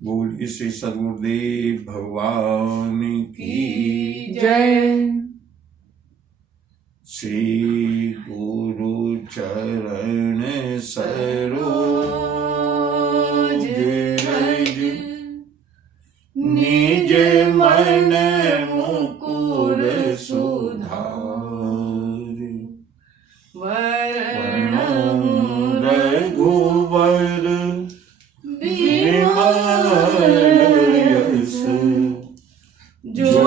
बोल श्री सद्गुरुदेव भगवान की जय। श्री गुरु चरण सरोज रज निज मन मुकुर सुधार वरणं रघुवर विमल यश जो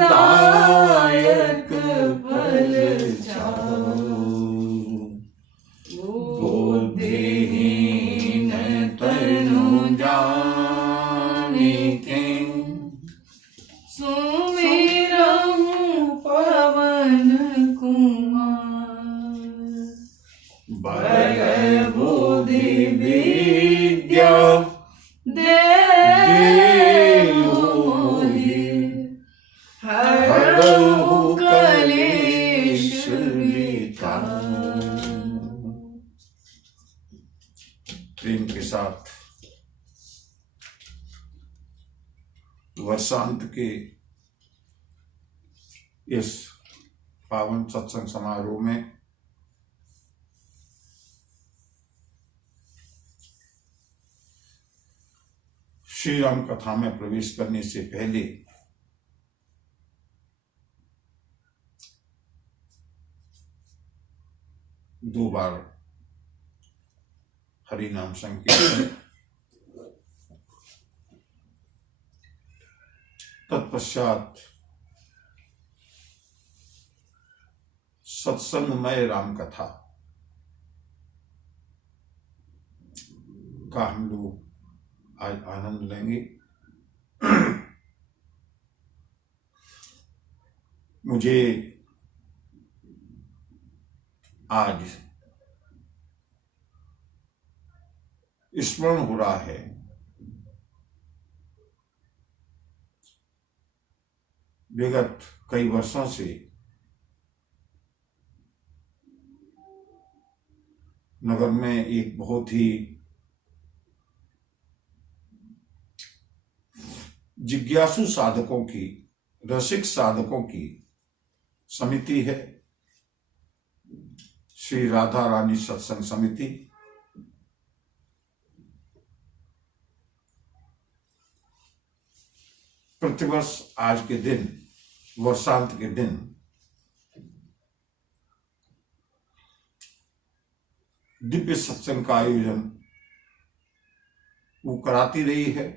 दायक फल बुद्धिहीन तनु जानिके सुमिरहु पवन कुमार। बल बुद्धि विद्या देहु मोहि हरहु कलेश विकार। प्रेम के साथ वर्षांत के इस पावन सत्संग समारोह में श्री राम कथा में प्रवेश करने से पहले दो बार हरि नाम संकीर्तन, तत्पश्चात सत्संगमय राम कथा का हम लोग आज आनंद लेंगे। मुझे आज स्मरण हो रहा है विगत कई वर्षों से नगर में एक बहुत ही जिज्ञासु साधकों की, रसिक साधकों की समिति है, श्री राधा रानी सत्संग समिति। प्रतिवर्ष आज के दिन, वर्षांत के दिन दिव्य सत्संग का आयोजन वो कराती रही है।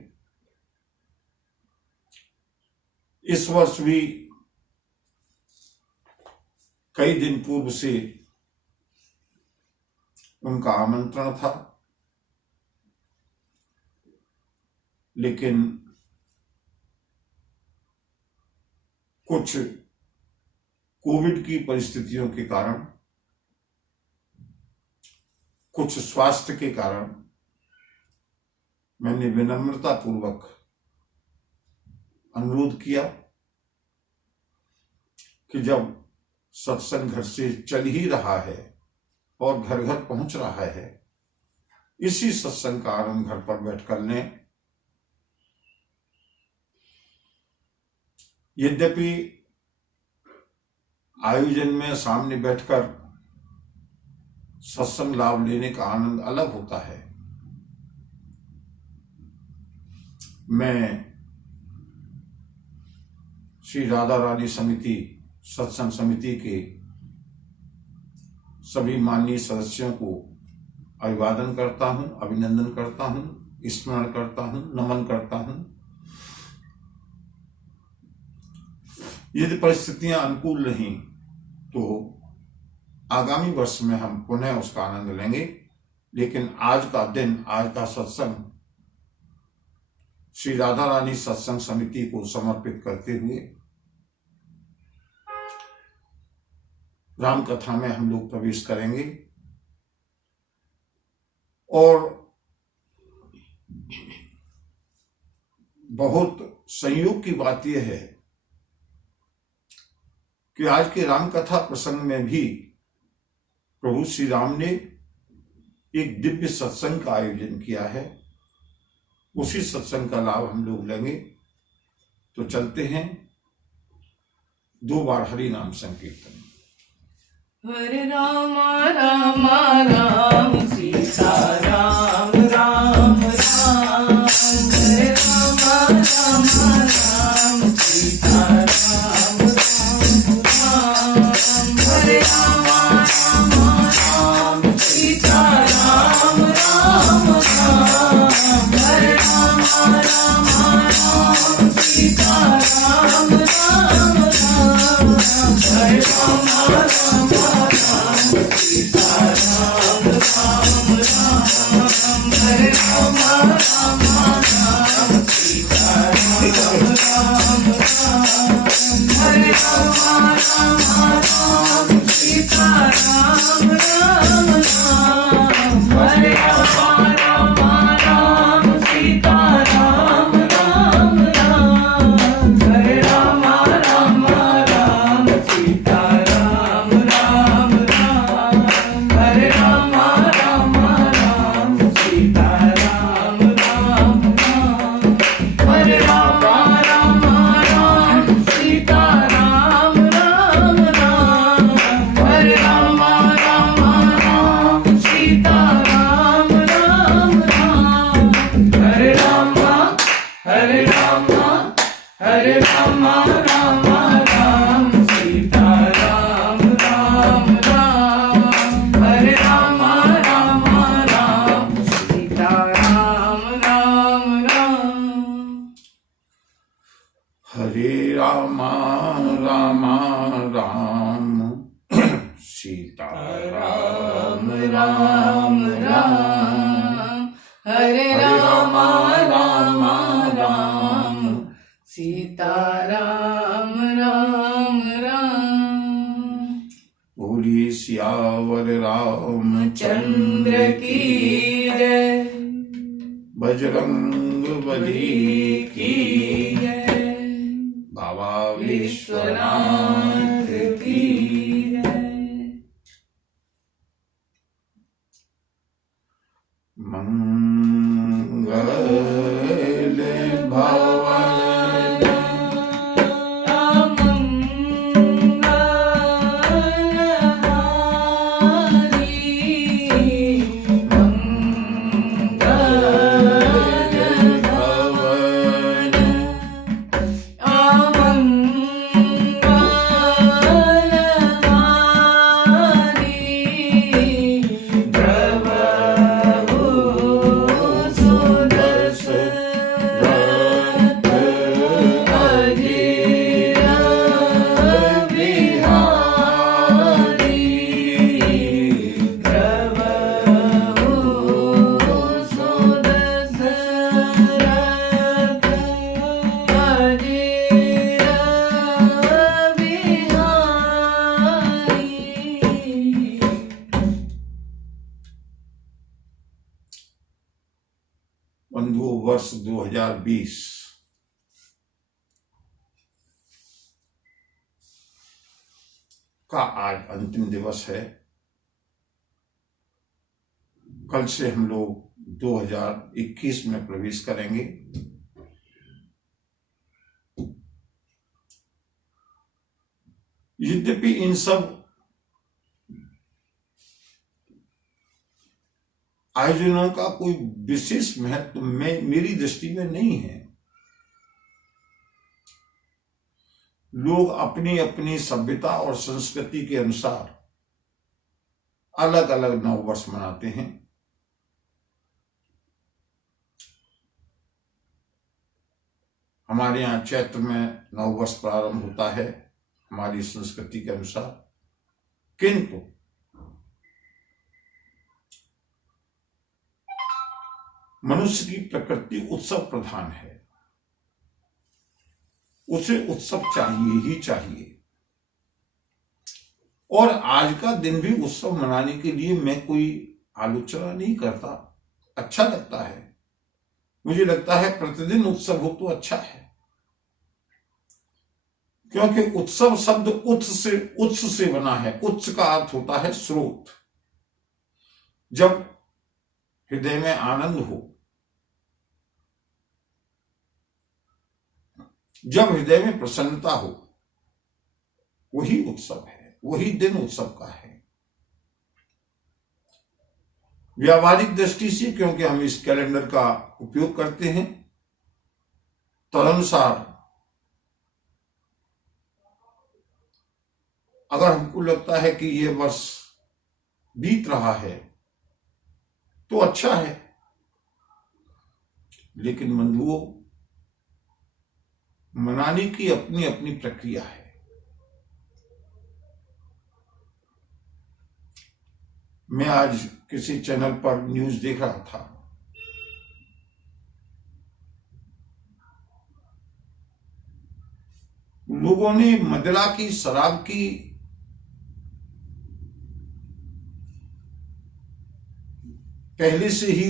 इस वर्ष भी कई दिन पूर्व से उनका आमंत्रण था, लेकिन कुछ कोविड की परिस्थितियों के कारण, कुछ स्वास्थ्य के कारण मैंने विनम्रता पूर्वक अनुरोध किया कि जब सत्संग घर से चल ही रहा है और घर घर पहुंच रहा है, इसी सत्संग का आनंद घर पर बैठकर लें। यद्यपि आयोजन में सामने बैठकर सत्संग लाभ लेने का आनंद अलग होता है, मैं श्री राधा रानी समिति सत्संग समिति के सभी माननीय सदस्यों को अभिवादन करता हूं, अभिनंदन करता हूं, स्मरण करता हूं, नमन करता हूं। यदि परिस्थितियां अनुकूल नहीं तो आगामी वर्ष में हम पुनः उसका आनंद लेंगे, लेकिन आज का दिन, आज का सत्संग श्री राधा रानी सत्संग समिति को समर्पित करते हुए राम कथा में हम लोग प्रवेश करेंगे। और बहुत संयोग की बात यह है कि आज के राम कथा प्रसंग में भी प्रभु श्री राम ने एक दिव्य सत्संग का आयोजन किया है। उसी सत्संग का लाभ हम लोग लेंगे। तो चलते हैं 2 बार हरि नाम संकीर्तन। हरे राम राम राम सीता राम राम राम, हरे राम राम राम सीता राम राम राम, हरे राम राम राम सीता राम राम राम, हरे राम राम राम सीता राम राम राम, हरे राम राम सीता राम राम राम, हरे राम राम राम सीता राम राम राम, हरे राम राम राम सीता राम राम राम, हरे राम राम राम सीता राम राम राम, हरे राम राम राम सीता राम राम राम, हरे राम राम राम सीता राम राम राम, हरे राम राम राम सीता राम राम राम, हरे राम राम राम सीता राम राम राम, हरे राम हरे राम राम राम सीता राम राम राम, हरे राम राम राम सीता राम राम राम, हरे राम राम राम सीता राम राम राम, हरे राम राम राम सीता राम राम राम, बोली सियावर चंद्र की जय, बजरंग बली की जय, बाबा विश्वनाथ की जय। मंगल भवन बंधु वर्ष 2020 का आज अंतिम दिवस है। कल से हम लोग 2021 में प्रवेश करेंगे। यद्यपि इन सब आयोजनों का कोई विशेष महत्व मेरी दृष्टि में नहीं है। लोग अपनी अपनी सभ्यता और संस्कृति के अनुसार अलग अलग नववर्ष मनाते हैं। हमारे यहाँ चैत्र में नववर्ष प्रारंभ होता है हमारी संस्कृति के अनुसार, किंतु मनुष्य की प्रकृति उत्सव प्रधान है। उसे उत्सव चाहिए ही चाहिए। और आज का दिन भी उत्सव मनाने के लिए मैं कोई आलोचना नहीं करता, अच्छा लगता है। मुझे लगता है प्रतिदिन उत्सव हो तो अच्छा है, क्योंकि उत्सव शब्द उत्स से बना है। उत्स का अर्थ होता है स्रोत। जब हृदय में आनंद हो जब हृदय में प्रसन्नता हो, वही उत्सव है, वही दिन उत्सव का है। व्यावहारिक दृष्टि से, क्योंकि हम इस कैलेंडर का उपयोग करते हैं, तदनुसार अगर हमको लगता है कि ये वर्ष बीत रहा है तो अच्छा है, लेकिन बंधुओं, मनाने की अपनी अपनी प्रक्रिया है। मैं आज किसी चैनल पर न्यूज देख रहा था, लोगों ने मदिरा की, शराब की पहले से ही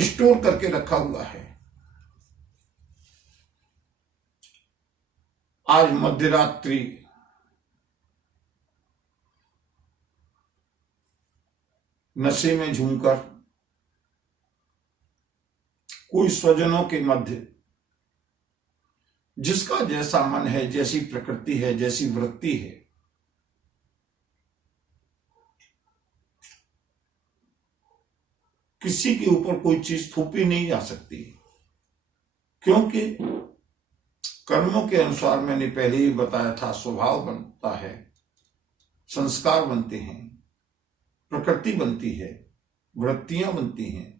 स्टोर करके रखा हुआ है। आज मध्यरात्रि नशे में झूमकर कोई स्वजनों के मध्य, जिसका जैसा मन है, जैसी प्रकृति है, जैसी वृत्ति है, किसी के ऊपर कोई चीज थोपी नहीं जा सकती, क्योंकि कर्मों के अनुसार, मैंने पहले ही बताया था, स्वभाव बनता है, संस्कार बनते हैं, प्रकृति बनती है, वृत्तियां बनती हैं।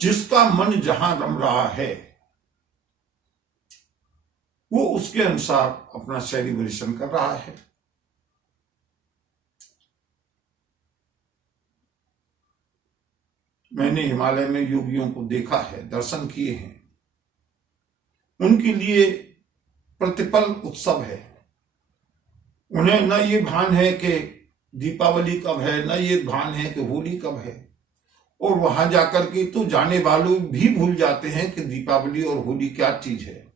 जिसका मन जहां रम रहा है, वो उसके अनुसार अपना सेलिब्रेशन कर रहा है। मैंने हिमालय में योगियों को देखा है, दर्शन किए हैं। उनके लिए प्रतिपल उत्सव है। उन्हें न ये भान है कि दीपावली कब है, न ये भान है कि होली कब है, और वहां जाकर के तो जाने वालों भी भूल जाते हैं कि दीपावली और होली क्या चीज है।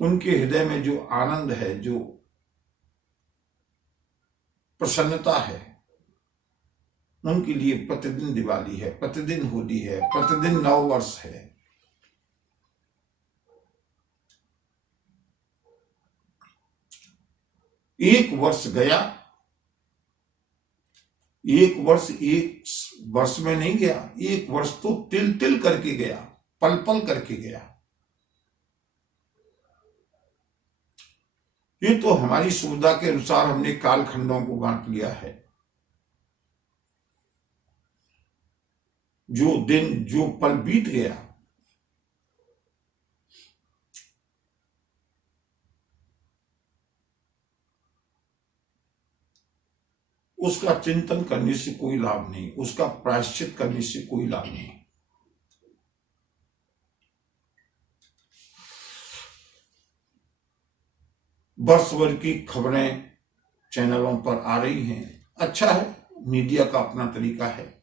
उनके हृदय में जो आनंद है, जो प्रसन्नता है, उनके लिए प्रतिदिन दिवाली है, प्रतिदिन होली है, प्रतिदिन नव वर्ष है। एक वर्ष गया, एक वर्ष में नहीं गया, एक वर्ष तो तिल तिल करके गया, पल पल करके गया। ये तो हमारी सुविधा के अनुसार हमने कालखंडों को बांट लिया है। जो दिन, जो पल बीत गया, उसका चिंतन करने से कोई लाभ नहीं, उसका प्रायश्चित करने से कोई लाभ नहीं। वर्ष भर की खबरें चैनलों पर आ रही हैं, अच्छा है, मीडिया का अपना तरीका है।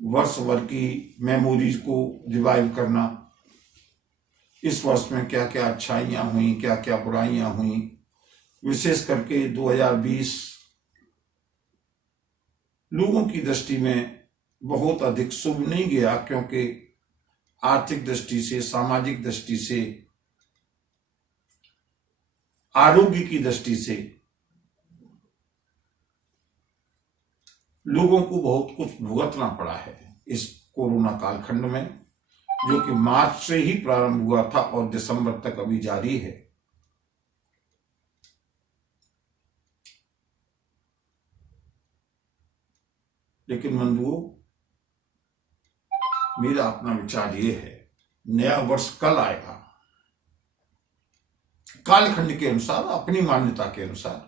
वर्ष भर की मेमोरीज को रिवाइव करना, इस वर्ष में क्या क्या अच्छाइयां हुई, क्या क्या बुराइयां हुई। विशेष करके 2020 लोगों की दृष्टि में बहुत अधिक शुभ नहीं गया, क्योंकि आर्थिक दृष्टि से, सामाजिक दृष्टि से, आरोग्य की दृष्टि से लोगों को बहुत कुछ भुगतना पड़ा है इस कोरोना कालखंड में, जो कि मार्च से ही प्रारंभ हुआ था और दिसंबर तक अभी जारी है। लेकिन बंधुओं, मेरा अपना विचार ये है, नया वर्ष कल आएगा, कालखंड के अनुसार, अपनी मान्यता के अनुसार।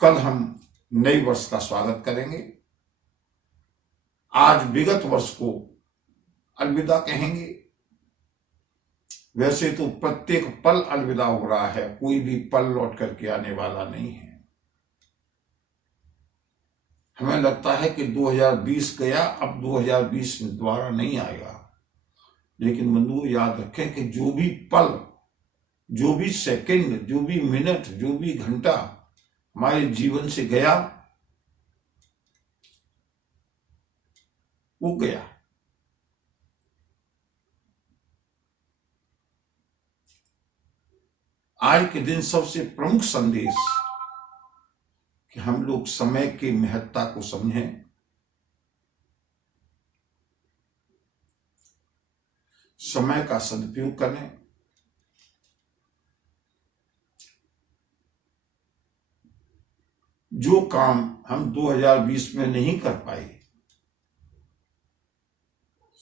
कल हम नए वर्ष का स्वागत करेंगे। आज विगत वर्ष को अलविदा कहेंगे। वैसे तो प्रत्येक पल अलविदा हो रहा है, कोई भी पल लौट करके आने वाला नहीं है। हमें लगता है कि 2020 गया, अब 2020 दोबारा नहीं आएगा। लेकिन बंधुओं, याद रखें कि जो भी पल, जो भी सेकंड, जो भी मिनट, जो भी घंटा हमारे जीवन से गया, वो गया। आज के दिन सबसे प्रमुख संदेश कि हम लोग समय की महत्ता को समझें, समय का सदुपयोग करें, जो काम हम 2020 में नहीं कर पाए,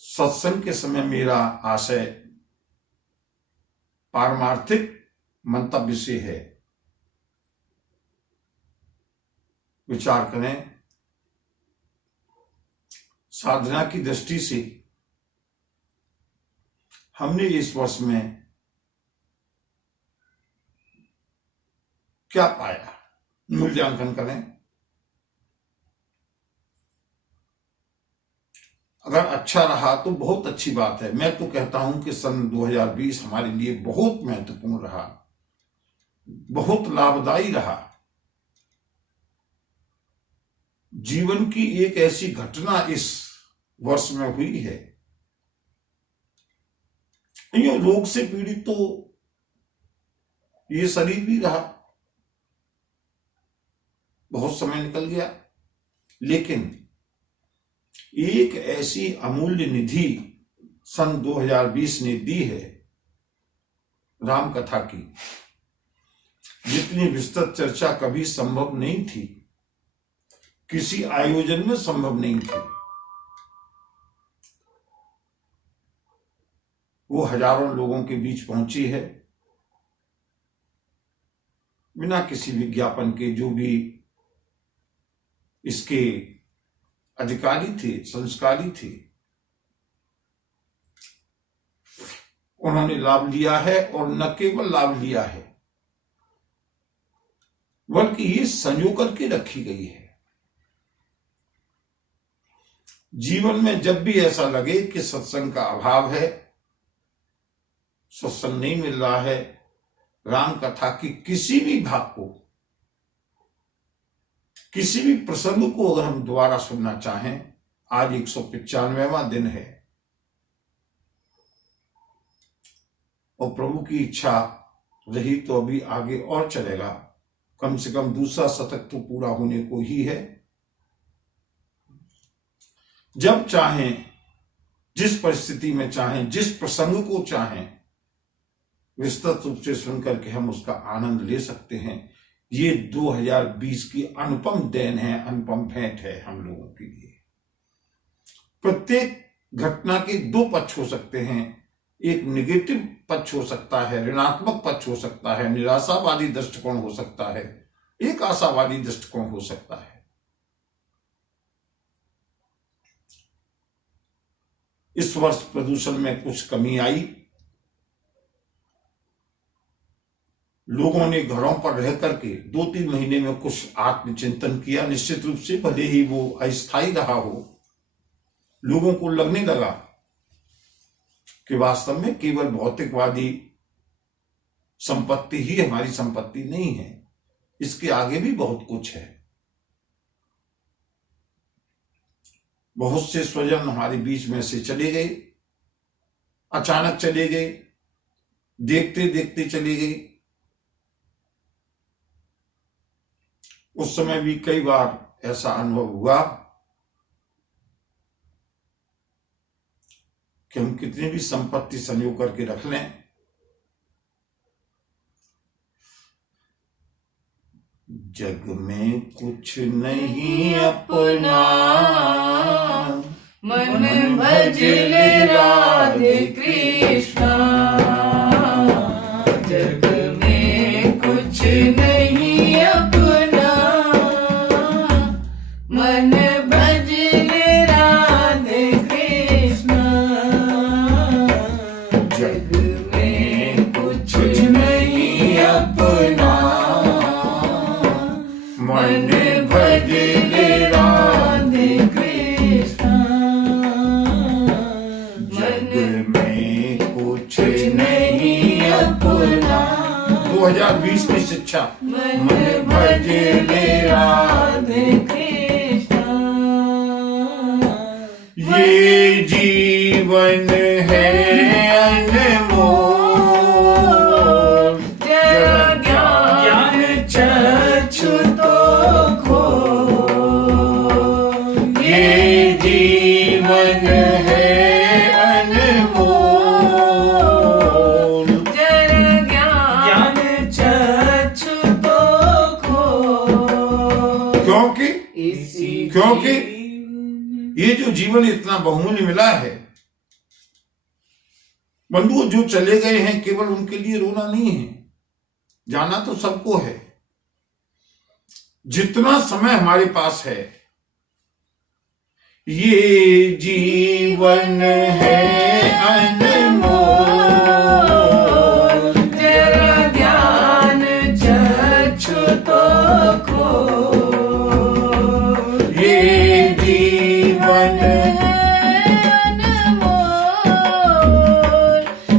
सत्संग के समय मेरा आशय पारमार्थिक मंतव्य से है, विचार करें। साधना की दृष्टि से हमने इस वर्ष में क्या पाया, मूल्यांकन करें। अगर अच्छा रहा तो बहुत अच्छी बात है। मैं तो कहता हूं कि सन 2020 हमारे लिए बहुत महत्वपूर्ण रहा, बहुत लाभदायी रहा। जीवन की एक ऐसी घटना इस वर्ष में हुई है। ये रोग से पीड़ित तो ये शरीर भी रहा, बहुत समय निकल गया, लेकिन एक ऐसी अमूल्य निधि सन 2020 ने दी है राम कथा की, जितनी विस्तृत चर्चा कभी संभव नहीं थी, किसी आयोजन में संभव नहीं थी। वो हजारों लोगों के बीच पहुंची है, बिना किसी विज्ञापन के। जो भी इसके अधिकारी थे, संस्कारी थे, उन्होंने लाभ लिया है, और न केवल लाभ लिया है बल्कि ये संजो करके रखी गई है। जीवन में जब भी ऐसा लगे कि सत्संग का अभाव है, सत्संग नहीं मिल रहा है, राम कथा की किसी भी भाग को, किसी भी प्रसंग को अगर हम दोबारा सुनना चाहें, आज 195वां दिन है, और प्रभु की इच्छा रही तो अभी आगे और चलेगा। कम से कम दूसरा शतक तो पूरा होने को ही है। जब चाहें, जिस परिस्थिति में चाहें, जिस प्रसंग को चाहें, विस्तृत रूप से सुनकर के हम उसका आनंद ले सकते हैं। ये 2020 की अनुपम देन है, अनुपम भेंट है हम लोगों के लिए। प्रत्येक घटना के दो पक्ष हो सकते हैं। एक निगेटिव पक्ष हो सकता है, ऋणात्मक पक्ष हो सकता है, निराशावादी दृष्टिकोण हो सकता है, एक आशावादी दृष्टिकोण हो सकता है। इस वर्ष प्रदूषण में कुछ कमी आई। लोगों ने घरों पर रह करके 2-3 महीने में कुछ आत्मचिंतन किया। निश्चित रूप से भले ही वो अस्थायी रहा हो, लोगों को लगने लगा कि वास्तव में केवल भौतिकवादी संपत्ति ही हमारी संपत्ति नहीं है, इसके आगे भी बहुत कुछ है। बहुत से स्वजन हमारे बीच में से चले गए, अचानक चले गए, देखते देखते चले गए। उस समय भी कई बार ऐसा अनुभव हुआ कि हम कितनी भी संपत्ति संजो करके रख लें, जग में कुछ नहीं अपना, मन भज ले राधे कृष्णा। जग में कुछ नहीं अपना, मन भज ले राधे कृष्णा। जग में कुछ नहीं अपना, मन भज ले राधे कृष्णा। जग में कुछ नहीं अपना, 2020 की शिक्षा, मन भज ले राधे कृष्णा। ये जीवन है अनमोल, जरा ज्ञान चक्षु तो खोल। ये जीवन है अनमोल, जरा ज्ञान चक्षु तो खोल। क्योंकि ये जो जीवन इतना बहुमूल्य मिला है, बंधुओं जो चले गए हैं केवल उनके लिए रोना नहीं है, जाना तो सबको है। जितना समय हमारे पास है, ये जीवन है अनमोल, जरा ज्ञान चक्षु तो खोल। ये जीवन अनमोल,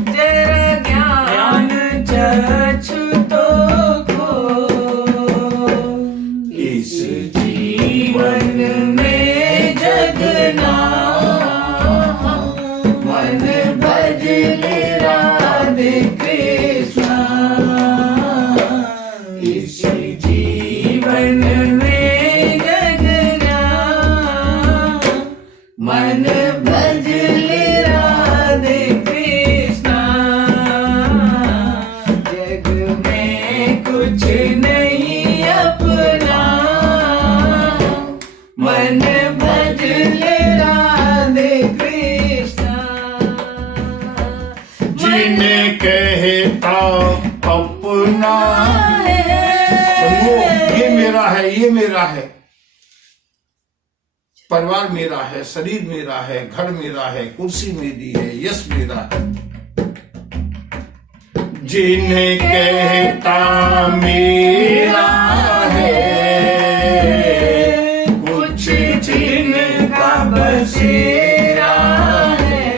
जरा ज्ञान चक्षु तो खोल। इस जीवन में जगना, मन भज ले राधे कृष्णा। इस जीवन में जगना, मन भज ले राधे कृष्णा। जग में कुछ नहीं अपना, मन भज ले राधे कृष्णा। जिन्हें कहता अपना, बंधुओं, ये मेरा है, ये मेरा है, परिवार मेरा है, शरीर मेरा है, घर मेरा है, कुर्सी मेरी है, यश मेरा है। जिन्हें कहता मेरा है, कुछ दिन का बसेरा है।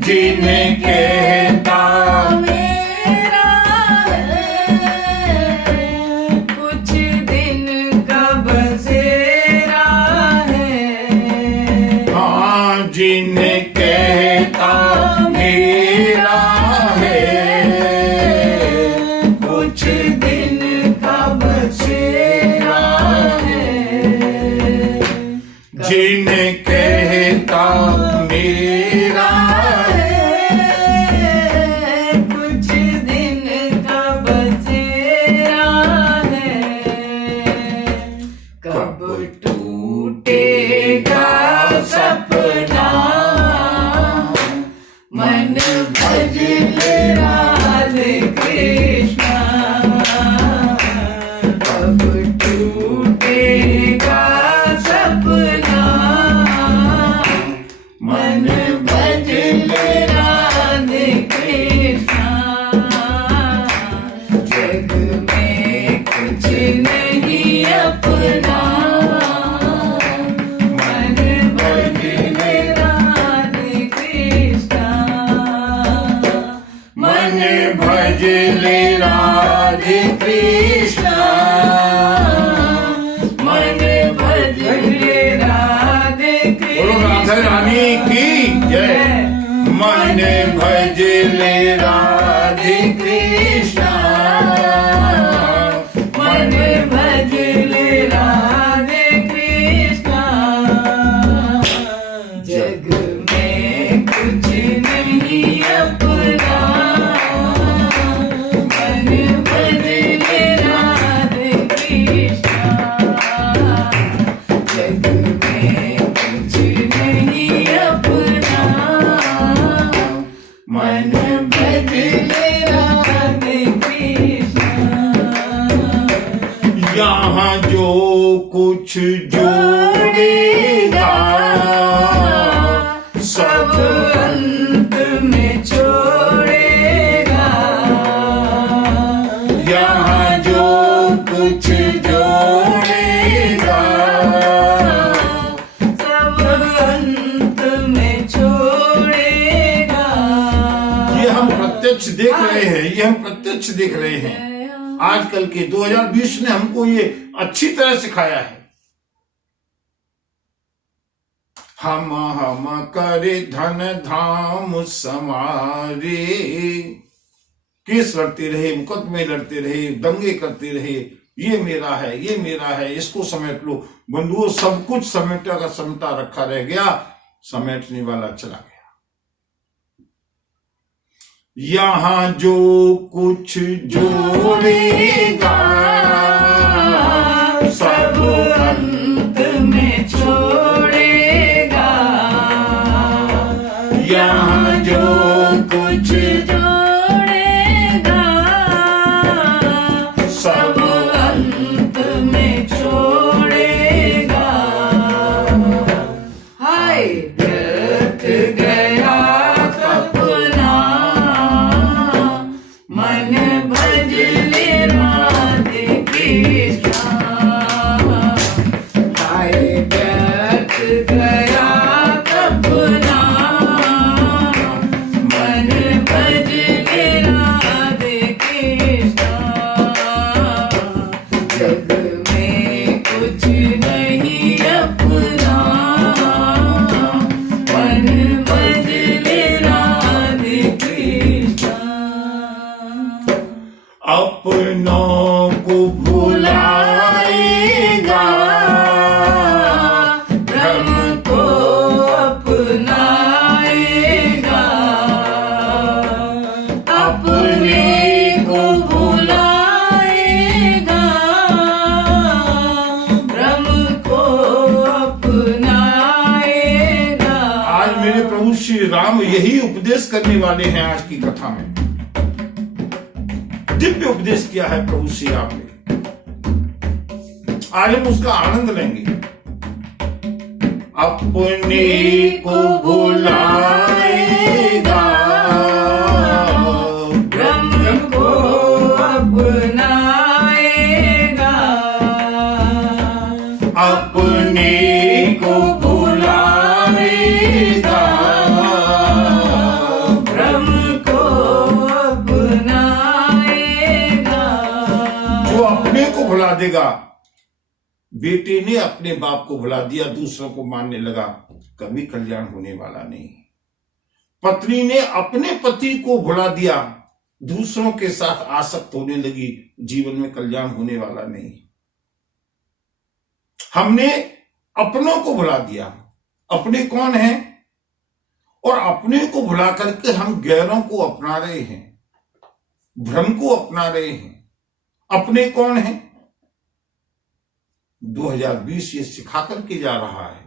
जिन्हें कहता मेरा है, कुछ दिन का बसेरा है। हाँ, जिन्हें कहता मेरा है, कुछ दिन का बसेरा है। जिन्हें कहता मेरा कुछ दिन का बसेरा है। कब टूटेगा सपना, मन भज ले राधे कृष्णा। कब टूटेगा सपना, मन भज ले राधे कृष्णा। जग में कुछ नहीं अपना, मन भज ले राधे कृष्णा। मन भज ले राधे कृष्णा, मन भज ले राधे बोलो राधा रानी की जय। मन भज ले राधे कृष्णा, मन भज ले राधे कृष्णा। जग में कुछ नहीं अपना, मन भज ले राधे कृष्णा। जग में कुछ नहीं अपना, मन भज ले राधे कृष्णा। यहाँ जो कुछ जोड़ेगा, सब अंत में छोड़ेगा। यहाँ जो कुछ जोड़ेगा, सब अंत में छोड़ेगा। ये हम प्रत्यक्ष देख रहे हैं, ये हम प्रत्यक्ष देख रहे हैं। आजकल के 2020 ने हमको ये अच्छी तरह सिखाया है। हम करे धन धाम समारे। केस लड़ते रहे, मुकदमे लड़ते रहे, दंगे करते रहे, ये मेरा है, ये मेरा है, इसको समेट लो। बंधुओं, सब कुछ समेटा का समटा रखा रह गया, समेटने वाला चला गया। यहां जो कुछ जोड़ेगा सब अंत में छोड़ेगा। यहाँ जो कुछ जोड़ेगा सब अंत में छोड़ेगा। हाय व्यर्थ गया सपना, मन भज ले राधे कृष्णा। हाय व्यर्थ गया सपना, मन भज ले राधे कृष्णा। जग में कुछ नहीं अपना, मन भज ले राधे कृष्णा। अपनों को भुलाएगा, भ्रम को अपनाएगा। अपने को भुलाएगा, भ्रम को अपनाएगा। आज मेरे प्रभु श्री राम यही उपदेश करने वाले हैं। आज की कथा में दिव्य उपदेश किया है प्रभु श्री राम ने। आज हम उसका आनंद लेंगे। अपने को भुलाएगा, भ्रम को अपनाएगा। अपने को भुलाएगा, भ्रम को अपनाएगा। जो अपने को भुला देगा। बेटे ने अपने बाप को भुला दिया, दूसरों को मानने लगा, कभी कल्याण होने वाला नहीं। पत्नी ने अपने पति को भुला दिया, दूसरों के साथ आसक्त होने लगी, जीवन में कल्याण होने वाला नहीं। हमने अपनों को भुला दिया। अपने कौन है? और अपने को भुला करके हम गैरों को अपना रहे हैं, भ्रम को अपना रहे हैं। अपने कौन है? 2020 ये सिखा करके जा रहा है।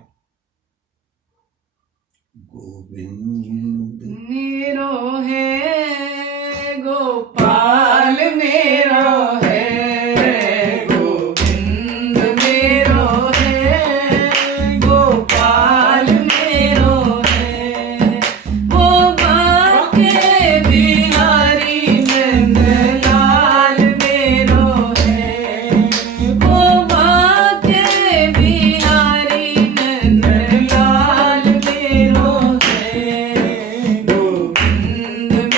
गोविंद मेरो है गोपाल, मेरो है गोविंद, मेरो है गोपाल, मेरो है वो बाके बिहारी नंदलाल, मेरो है वो बाके बिहारी नंदलाल, मेरो है गोविंद,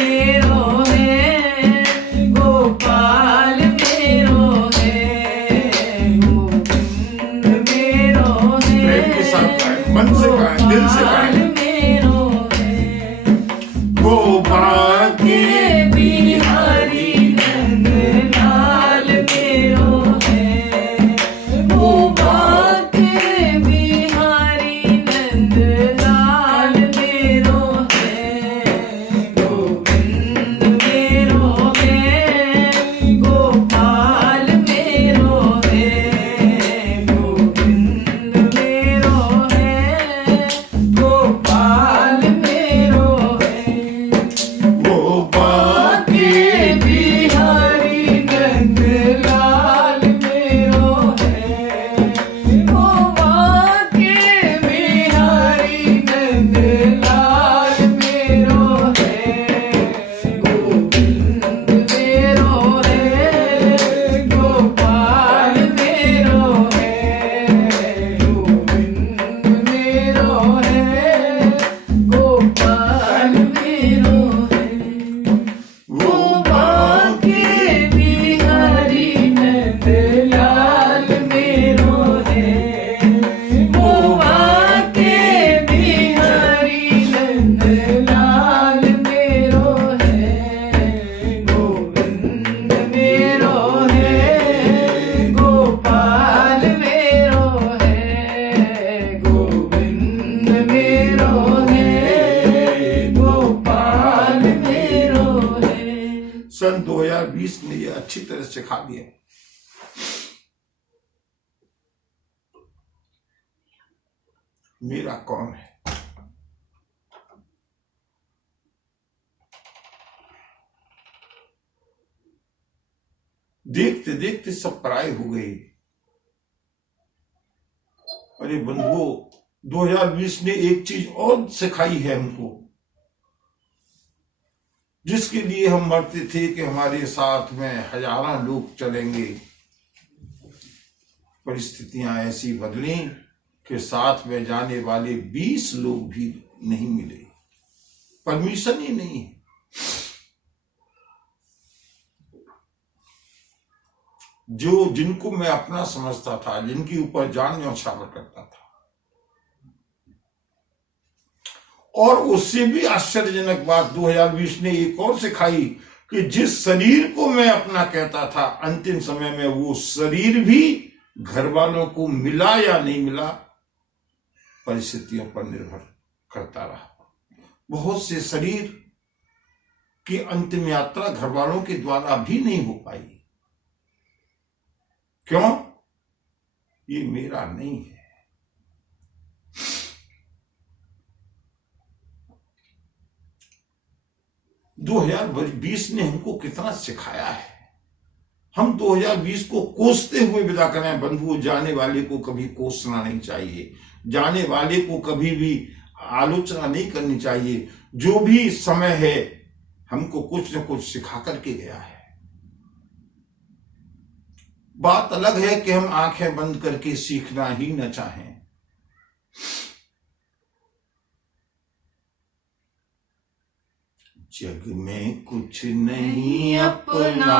2020 ने ये अच्छी तरह सिखा दिया। मेरा कौन है। देखते देखते सब पराये हो गए। अरे बंधुओं, 2020 ने एक चीज और सिखाई है हमको, जिसके लिए हम मरते थे कि हमारे साथ में हजारों लोग चलेंगे। परिस्थितियां ऐसी बदली कि साथ में जाने वाले 20 लोग भी नहीं मिले, परमिशन ही नहीं है। जिनको मैं अपना समझता था, जिनके ऊपर जान न्यौछावर करता था, और उससे भी आश्चर्यजनक बात 2020 ने एक और सिखाई कि जिस शरीर को मैं अपना कहता था, अंतिम समय में वो शरीर भी घर वालों को मिला या नहीं मिला, परिस्थितियों पर निर्भर करता रहा। बहुत से शरीर की अंतिम यात्रा घर वालों के द्वारा भी नहीं हो पाई। क्यों? ये मेरा नहीं है। दो 2020 ने हमको कितना सिखाया है। हम 2020 को कोसते हुए विदा करें बंधुओं। जाने वाले को कभी कोसना नहीं चाहिए, जाने वाले को कभी भी आलोचना नहीं करनी चाहिए। जो भी समय है हमको कुछ न कुछ सिखा करके गया है। बात अलग है कि हम आंखें बंद करके सीखना ही न चाहें। जग में कुछ नहीं अपना,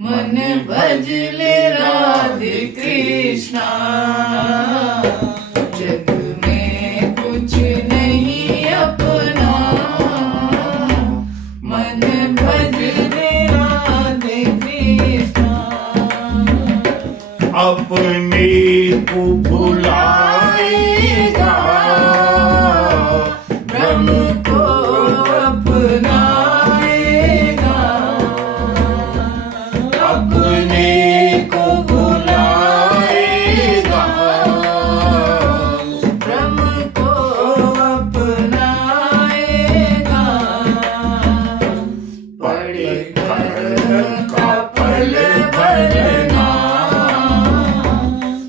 मन भज ले राधे कृष्णा। जग में कुछ नहीं अपना, मन भज ले राधे कृष्णा। अपने को भुलाएगा, ब्रह्म को अपनाएगा। अपने को भुलाएगा, ब्रह्म को अपनाएगा। पड़े कर्म का फल भरना,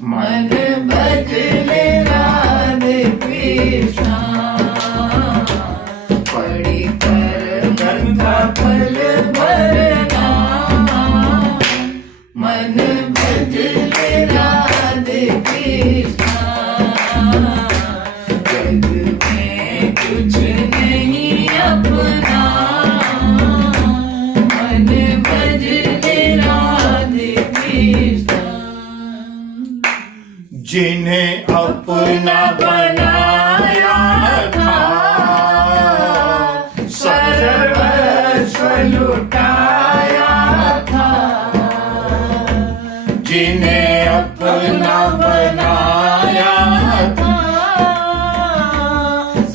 मन भज ले राधे कृष्णा। पड़े कर्म का फल भरना, मन भज ले राधे कृष्णा। जग में कुछ नहीं अपना, मन भज ले राधे कृष्णा। जिन्हें अपना बनाया था, सर्वस्व लुटाया था। जिन्हें अपना बनाया था,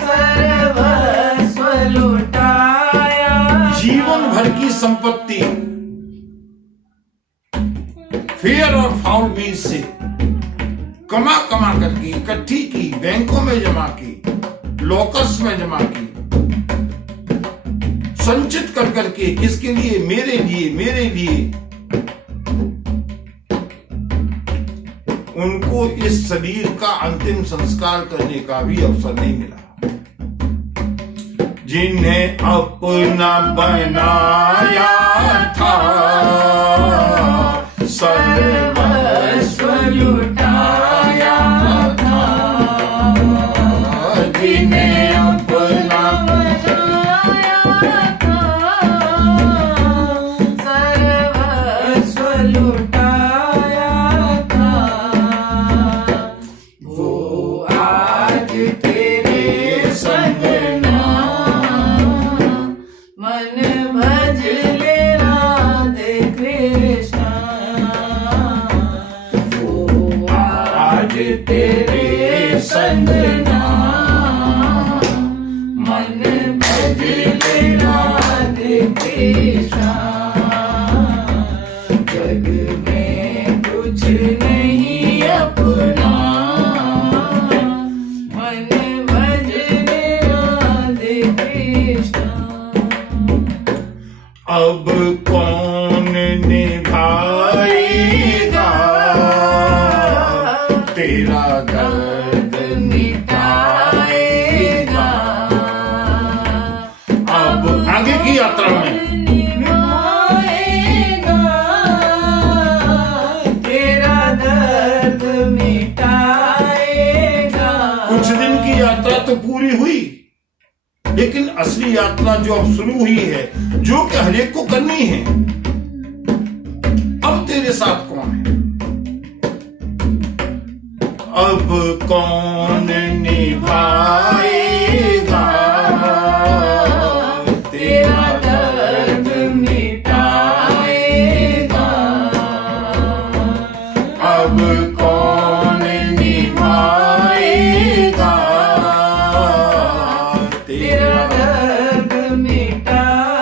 सर्वस्व लुटाया। जीवन भर की संपत्ति फेयर और फाउल मीन्स से कमा करके इकट्ठी की, बैंकों में जमा की, लॉकर्स में जमा की, संचित कर करके, किसके लिए? मेरे लिए। उनको इस शरीर का अंतिम संस्कार करने का भी अवसर नहीं मिला। जिन्हें अपना बनाया था, सर्वस्व लुटाया था। जिन्हें अपना बनाया था, सर्वस्व लुटाया था। वो आज तेरे संग ना, मन भज ले राधे कृष्णा। वो आज तेरे संग ना, मन भज ले राधे कृष्णा। कृष्णा। जग में कुछ नहीं अपना, मन भजने राधे कृष्णा। अब कौन निभाएगा तेरा दर्द मिटाएगा। अब आगे की यात्रा में निभाएगा तेरा दर्द मिटाएगा। कुछ दिन की यात्रा तो पूरी हुई, लेकिन असली यात्रा जो अब शुरू हुई है, जो कि हर एक को करनी है। अब तेरे साथ कौन है? अब कौन निभाएगा तेरा दर्द मिटाएगा। अब कौन निभाएगा तेरा दर्द मिटाएगा।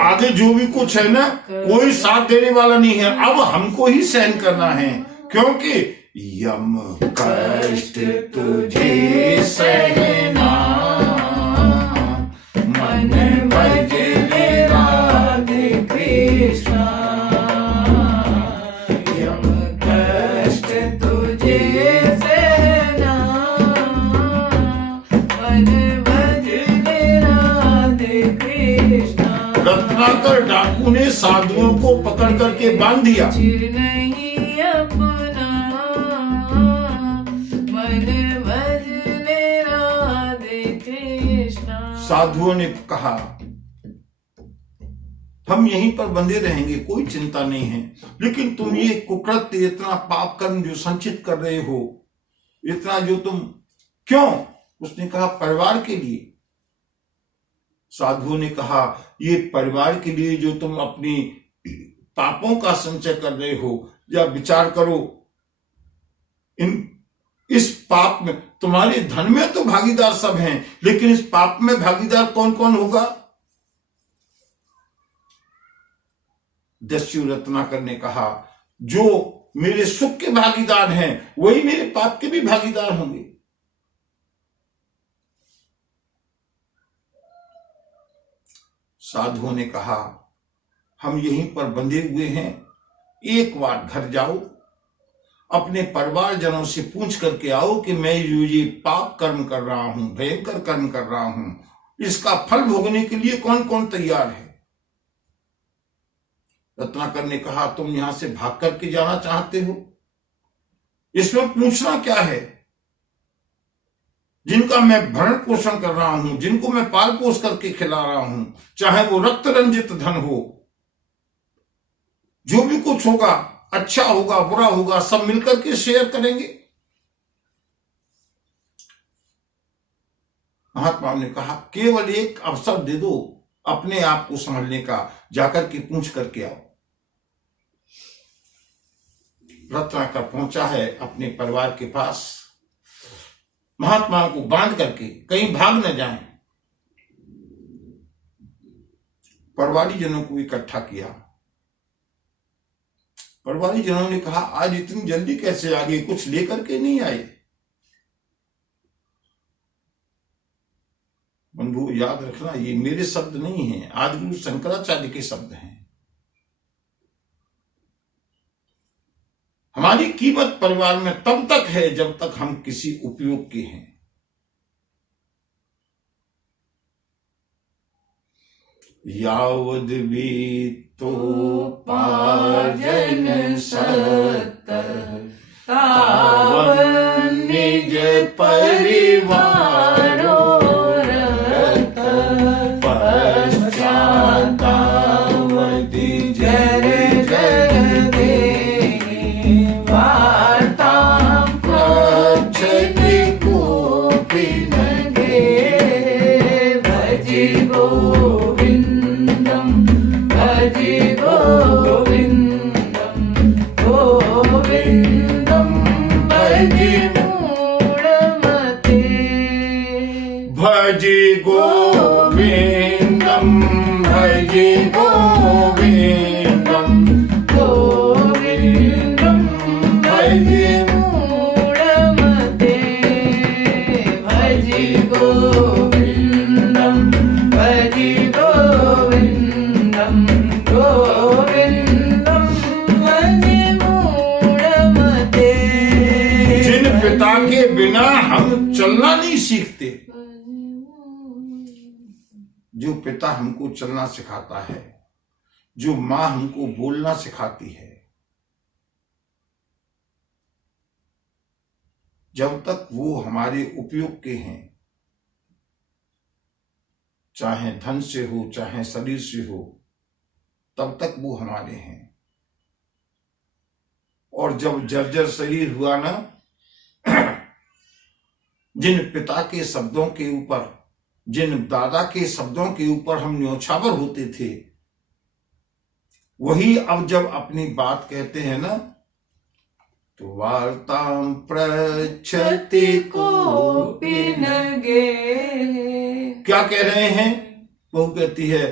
आगे जो भी कुछ है ना, कोई साथ देने वाला नहीं है। अब हमको ही सहन करना है, क्योंकि यम कष्ट तुझे सहना, मन भजने राधे कृष्णा। यम कष्ट तुझे सहना, मन भजने राधे कृष्णा। रत्नाकर डाकू ने साधुओं को पकड़ करके बांध दिया। चिर नहीं अपना, मन भजने राधे कृष्णा। साधुओं ने कहा हम यहीं पर बंधे रहेंगे, कोई चिंता नहीं है, लेकिन तुम ये कुकृत्य, इतना पाप कर्म जो संचित कर रहे हो, इतना जो तुम क्यों? उसने कहा परिवार के लिए। साधुओं ने कहा ये परिवार के लिए जो तुम अपनी पापों का संचय कर रहे हो, या विचार करो इस पाप में, तुम्हारे धन में तो भागीदार सब हैं, लेकिन इस पाप में भागीदार कौन कौन होगा? दस्यु रत्नाकर ने कहा जो मेरे सुख के भागीदार हैं वही मेरे पाप के भी भागीदार होंगे। साधुओं ने कहा हम यहीं पर बंधे हुए हैं, एक बार घर जाओ, अपने परिवारजनों से पूछ करके आओ कि मैं ये पाप कर्म कर रहा हूं, भयंकर कर्म कर रहा हूं, इसका फल भोगने के लिए कौन कौन तैयार है? रत्नाकर ने कहा तुम यहां से भाग करके जाना चाहते हो? इसमें पूछना क्या है? जिनका मैं भरण पोषण कर रहा हूं, जिनको मैं पाल पोष करके खिला रहा हूं, चाहे वो रक्त रंजित धन हो, जो भी कुछ होगा, अच्छा होगा बुरा होगा, सब मिलकर के शेयर करेंगे। महात्मा ने कहा केवल एक अवसर दे दो अपने आप को समझने का, जाकर के पूछ करके आओ। रत्नाकर पहुंचा है अपने परिवार के पास, महात्माओं को बांध करके कहीं भाग न जाएं। परिवारी जनों को इकट्ठा किया। परिवारी जनों ने कहा आज इतनी जल्दी कैसे आ गए, कुछ लेकर के नहीं आए? बंधु याद रखना ये मेरे शब्द नहीं हैं, आदिगुरु शंकराचार्य के शब्द हैं। हमारी कीमत परिवार में तब तक है जब तक हम किसी उपयोग के हैं। यावद तो पाजन सत तावन निज परिवारो रत पश्चातावति जर जर दे वार्तां प्रच्छति कोपि न गे भज गोविन्दं भज गोविन्दम् बिना हम चलना नहीं सीखते। जो पिता हमको चलना सिखाता है, जो माँ हमको बोलना सिखाती है, जब तक वो हमारे उपयोग के हैं, चाहे धन से हो चाहे शरीर से हो, तब तक वो हमारे हैं। और जब जर्जर शरीर हुआ ना, जिन पिता के शब्दों के ऊपर, जिन दादा के शब्दों के ऊपर हम न्योछावर होते थे, वही अब जब अपनी बात कहते हैं ना, तो वार्तां पृच्छति कोऽपि न गे। क्या कह रहे हैं? बहू कहती है,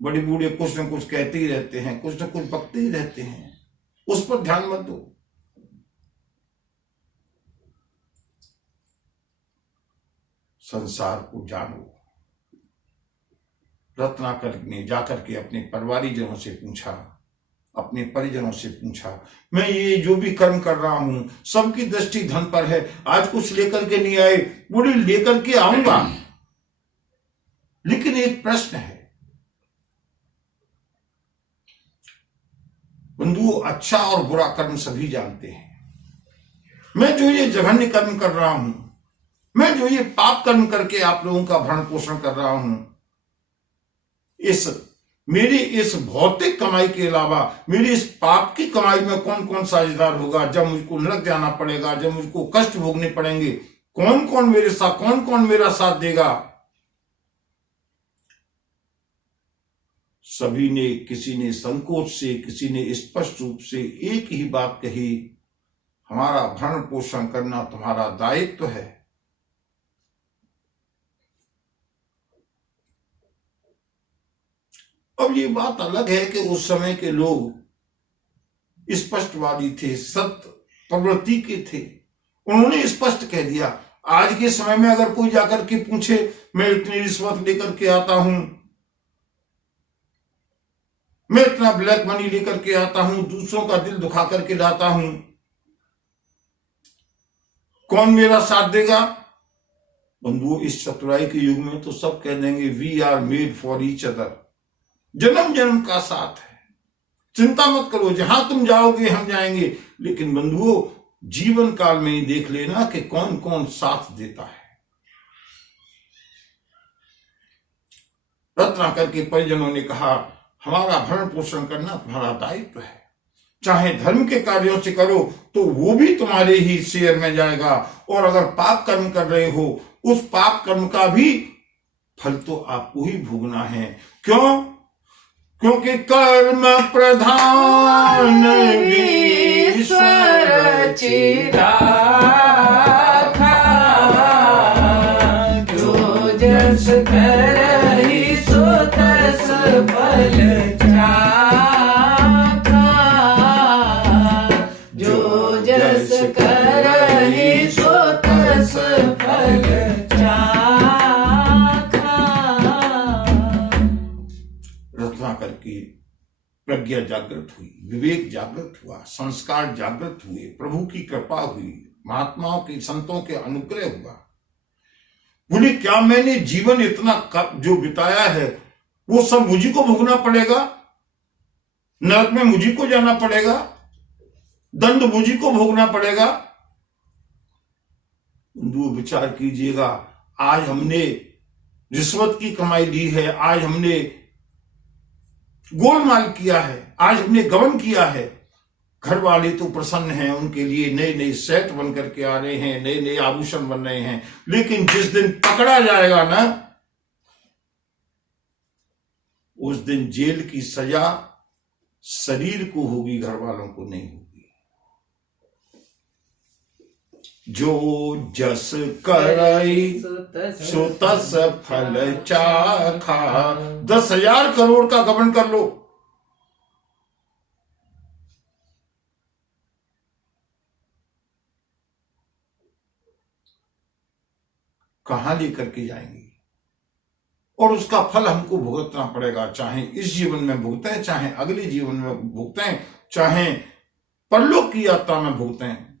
बड़ी बूढ़े कुछ न कुछ कहते ही रहते हैं, कुछ न कुछ बकते ही रहते हैं, उस पर ध्यान मत दो। संसार को जानो। रत्नाकर ने जाकर के अपने परिवारीजनों से पूछा, अपने परिजनों से पूछा, मैं ये जो भी कर्म कर रहा हूं, सबकी दृष्टि धन पर है, आज कुछ लेकर के नहीं आए, बूढ़ी लेकर के आऊंगा, लेकिन एक प्रश्न है बंधुओं, अच्छा और बुरा कर्म सभी जानते हैं। मैं जो ये जघन्य कर्म कर रहा हूं, मैं जो ये पाप कर्म करके आप लोगों का भरण पोषण कर रहा हूं, मेरी इस भौतिक कमाई के अलावा मेरी इस पाप की कमाई में कौन कौन साझेदार होगा? जब मुझको नरक जाना पड़ेगा, जब मुझको कष्ट भोगने पड़ेंगे, कौन कौन मेरा साथ देगा? सभी ने, किसी ने संकोच से, किसी ने स्पष्ट रूप से एक ही बात कही, हमारा भरण पोषण करना तुम्हारा दायित्व है। अब ये बात अलग है कि उस समय के लोग स्पष्टवादी थे, सत्य प्रवृत्ति के थे, उन्होंने स्पष्ट कह दिया। आज के समय में अगर कोई जाकर के पूछे, मैं इतनी रिश्वत लेकर के आता हूं, मैं इतना ब्लैक मनी लेकर के आता हूं, दूसरों का दिल दुखा करके लाता हूं, कौन मेरा साथ देगा? बंधुओं, इस चतुराई के युग में तो सब कह देंगे, we are made for each other, जन्म जन्म का साथ है, चिंता मत करो, जहां तुम जाओगे हम जाएंगे। लेकिन बंधुओं, जीवन काल में ही देख लेना कि कौन कौन साथ देता है। रत्नाकर के परिजनों ने कहा, हमारा भरण पोषण करना तुम्हारा दायित्व है, चाहे धर्म के कार्यों से करो तो वो भी तुम्हारे ही शेयर में जाएगा, और अगर पाप कर्म कर रहे हो, उस पाप कर्म का भी फल तो आपको ही भोगना है। क्यों? क्योंकि कर्म प्रधान ईश्वर चिराखा, जो जस करहि सो तस फल चाखा, जो जस करहि सो तस फल रत्नाकर की प्रज्ञा जागृत हुई, विवेक जागृत हुआ, संस्कार जागृत हुए, प्रभु की कृपा हुई, महात्माओं के, संतों के अनुग्रह हुआ। बोले, क्या मैंने जीवन इतना जो बिताया है वो सब मुझी को भोगना पड़ेगा? नरक में मुझी को जाना पड़ेगा? दंड मुझी को भोगना पड़ेगा? विचार कीजिएगा, आज हमने रिश्वत की कमाई ली है, आज हमने गोलमाल किया है, आज हमने गबन किया है, घर वाले तो प्रसन्न हैं, उनके लिए नए नए सेट बन करके आ रहे हैं, नए नए आभूषण बन रहे हैं, लेकिन जिस दिन पकड़ा जाएगा ना, उस दिन जेल की सजा शरीर को होगी, घर वालों को नहीं होगी। जो जस करई सो तस फल चाखा। 10,000 करोड़ का गबन कर लो, कहां लेकर के जाएंगे? और उसका फल हमको भुगतना पड़ेगा, चाहे इस जीवन में भुगतें, चाहे अगले जीवन में भुगतें, चाहे परलोक की यात्रा में भुगतें।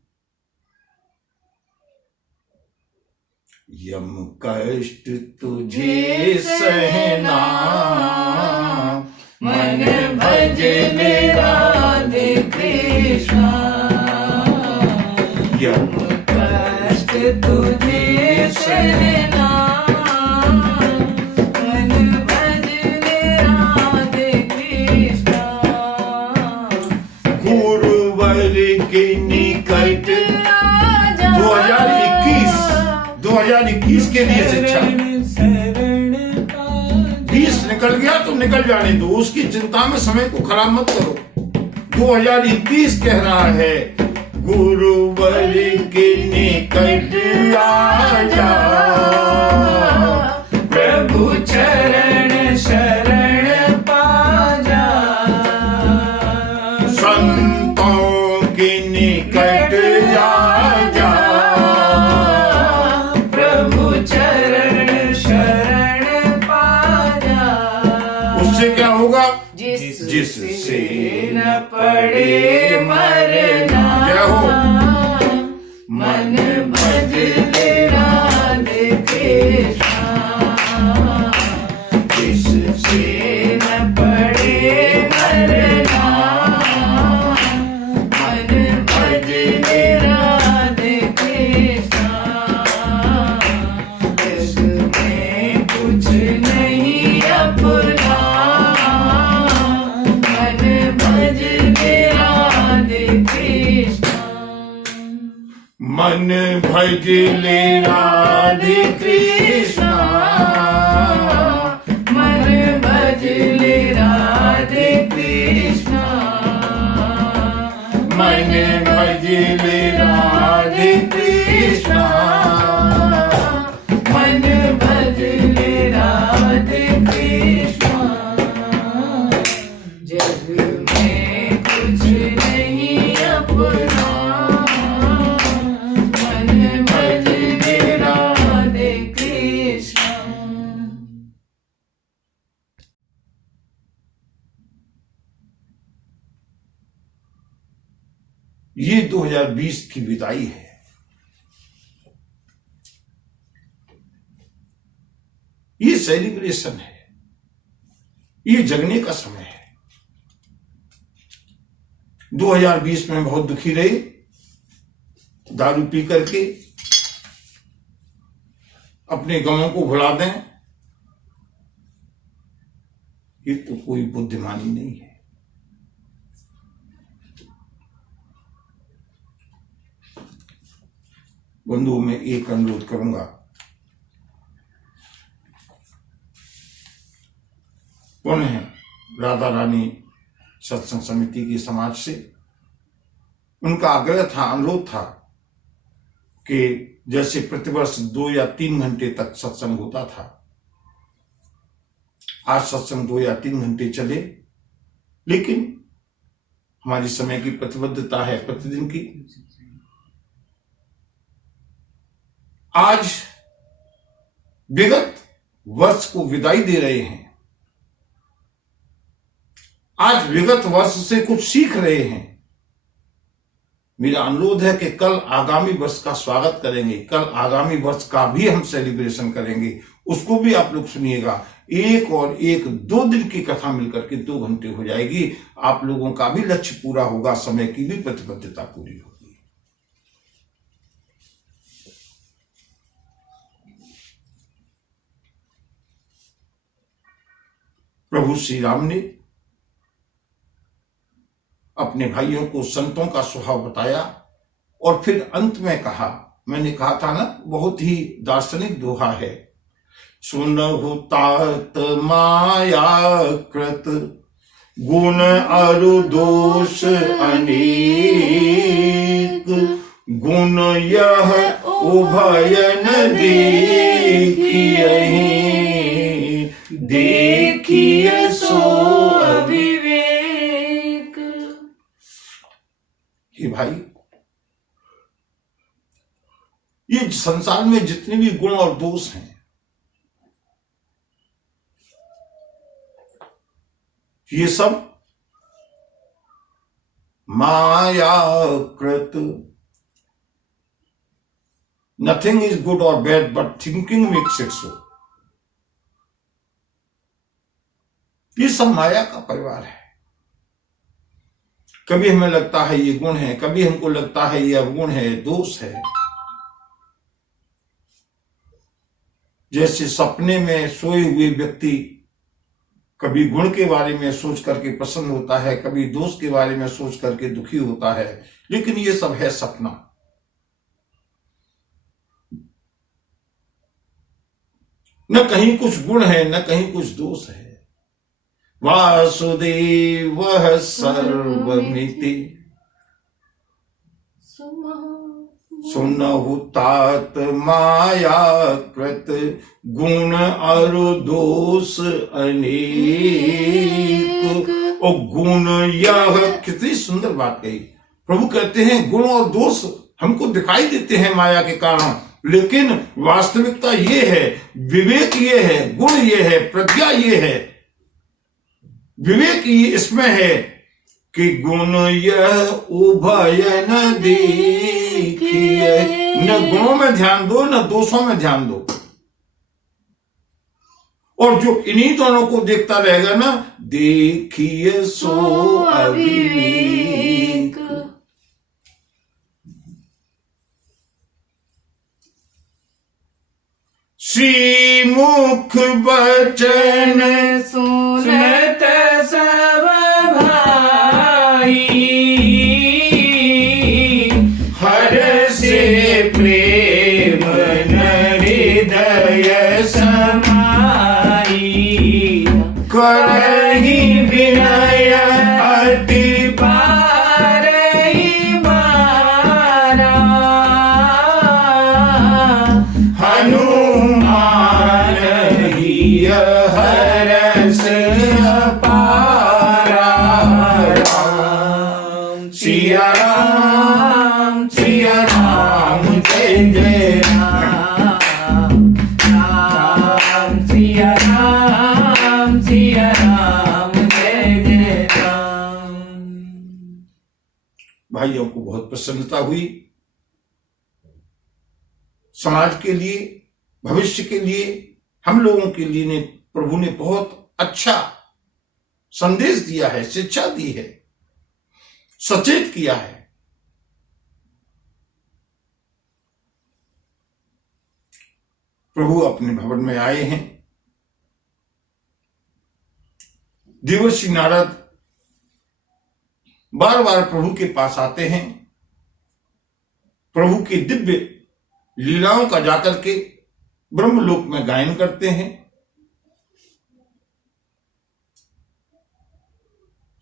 यम कष्ट तुझे सहना, मन भज राधे कृष्णा। यम कष्ट तुझे सहना, मन भज राधे कृष्णा। गुरुवर के निकट 2021 के लिए शिक्षा 20 निकल गया तो निकल जाने दो, उसकी चिंता में समय को खराब मत करो। 2021 कह रहा है गुरुवर के निकट आ जा, प्रभु चरण शरण पा जा। संतों के निकट आ जा, प्रभु चरण शरण पा जा। उससे क्या होगा? जिससे न पड़े मरना, क्या हो? मन भज राधे कृष्णा। जिससे न पड़े मरना, मन भज राधे कृष्णा। इसमें कुछ नहीं अपना, मन भज राधे कृष्णा। मन भज ले राधे कृष्णा, मन भज राधे कृष्णा। मन भज ले राधे कृष्णा। मन भज राधे कृष्णा। जग में कुछ नहीं अपना, मन भज राधे कृष्णा। ये 2020 की विदाई है। ये सेलिब्रेशन है, ये जगने का समय है। 2020 में बहुत दुखी रहे, दारू पी करके अपने गमों को भुला दें, ये तो कोई बुद्धिमानी नहीं है। बंधुओं में एक अनुरोध करूंगा, पुनः राधा रानी सत्संग समिति की समाज से उनका आग्रह था, अनुरोध था कि जैसे प्रतिवर्ष 2 या 3 घंटे तक सत्संग होता था, आज सत्संग 2 या 3 घंटे चले, लेकिन हमारी समय की प्रतिबद्धता है प्रतिदिन की। आज विगत वर्ष को विदाई दे रहे हैं, आज विगत वर्ष से कुछ सीख रहे हैं। मेरा अनुरोध है कि कल आगामी वर्ष का स्वागत करेंगे, कल आगामी वर्ष का भी हम सेलिब्रेशन करेंगे, उसको भी आप लोग सुनिएगा। 1 और 1 2 दिन की कथा मिलकर के 2 घंटे हो जाएगी। आप लोगों का भी लक्ष्य पूरा होगा, समय की भी प्रतिबद्धता पूरी होगी। प्रभु श्री राम ने अपने भाइयों को संतों का स्वभाव बताया और फिर अंत में कहा, मैंने कहा था ना, बहुत ही दार्शनिक दोहा है, सुनहु तात माया कृत गुण अरु दोष अनेक, गुण यह उभयन देखिए, देखिए सो अविवेक। हे भाई, ये संसार में जितने भी गुण और दोष हैं, ये सब मायाकृत नथिंग इज गुड और bad but thinking makes it so. ये सब माया का परिवार है। कभी हमें लगता है ये गुण है, कभी हमको लगता है ये अवगुण है, दोष है। जैसे सपने में सोए हुए व्यक्ति कभी गुण के बारे में सोच करके प्रसन्न होता है, कभी दोष के बारे में सोच करके दुखी होता है, लेकिन ये सब है सपना। न कहीं कुछ गुण है, न कहीं कुछ दोष है। वासुदेव सर्वमिति सुनहु तात माया कृत गुण और दोष अनेक। और गुण यह, कितनी सुंदर बात कही। प्रभु कहते हैं गुण और दोष हमको दिखाई देते हैं माया के कारण, लेकिन वास्तविकता ये है, विवेक ये है, गुण ये है, प्रज्ञा ये है, विवेक ये इसमें है कि गुण यह उभय न देखिए। न गुणों में ध्यान दो, न दोषों में ध्यान दो। और जो इन्हीं दोनों को देखता रहेगा ना, देखिए सो अविवेक। श्रीमुख बचन सुनत सब भाई, हर से प्रेम हृदय समाई, करहि विनय अति पारहि मारा, हनुमान हरस अपारा। सिया राम जय जय राम, राम सिया राम जय जय राम। भाइयों को बहुत प्रसन्नता हुई। समाज के लिए, भविष्य के लिए, हम लोगों के लिए प्रभु ने बहुत अच्छा संदेश दिया है, शिक्षा दी है, सचेत किया है। प्रभु अपने भवन में आए हैं। देवर्षि नारद बार बार प्रभु के पास आते हैं, प्रभु की दिव्य लीलाओं का जाकर के ब्रह्मलोक में गायन करते हैं।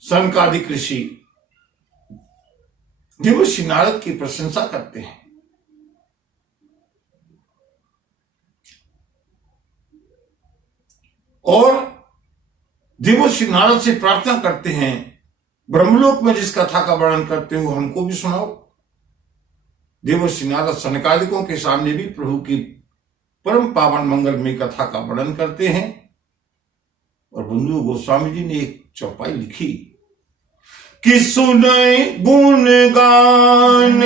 सनकादिक ऋषि देवर्षि नारद की प्रशंसा करते हैं। और देवर्षि नारद से प्रार्थना करते हैं, ब्रह्मलोक में जिस कथा का वर्णन करते हो हमको भी सुनाओ। देवर्षि नारद सनकादिकों के सामने भी प्रभु की परम पावन मंगलमय कथा का वर्णन करते हैं। और बंधु गोस्वामी जी ने एक चौपाई लिखी कि सुने गुण गान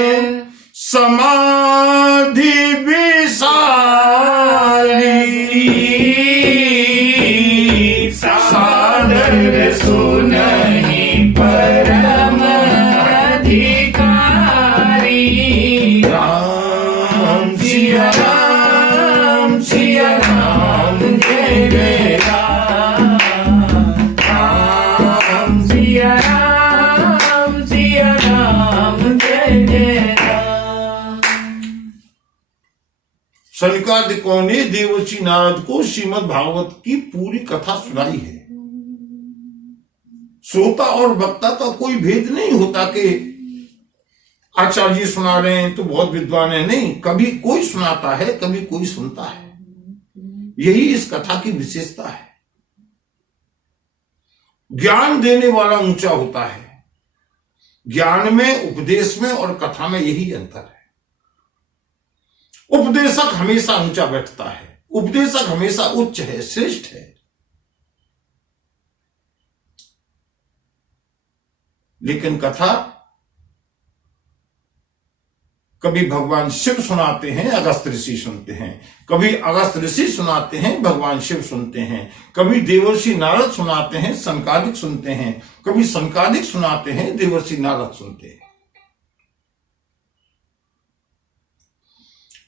समाधि विसारी, सादर सुनहि परम अधिकारी, राम सिया राम जय जय राम, राम सिया राम जय जय राम। सनकादिकों ने देवर्षि नारद को श्रीमद् भागवत की पूरी कथा सुनाई है। श्रोता और वक्ता का कोई भेद नहीं होता कि आचार्य जी सुना रहे हैं तो बहुत विद्वान है, नहीं, कभी कोई सुनाता है, कभी कोई सुनता है। यही इस कथा की विशेषता है। ज्ञान देने वाला ऊंचा होता है। ज्ञान में, उपदेश में और कथा में यही अंतर है। उपदेशक हमेशा ऊंचा बैठता है, उपदेशक हमेशा उच्च है, श्रेष्ठ है। लेकिन कथा कभी भगवान शिव सुनाते हैं, अगस्त ऋषि सुनते हैं, कभी अगस्त ऋषि सुनाते हैं, भगवान शिव सुनते हैं, कभी देवर्षि नारद सुनाते हैं, सनकादिक सुनते हैं, कभी सनकादिक सुनाते हैं, देवर्षि नारद सुनते हैं।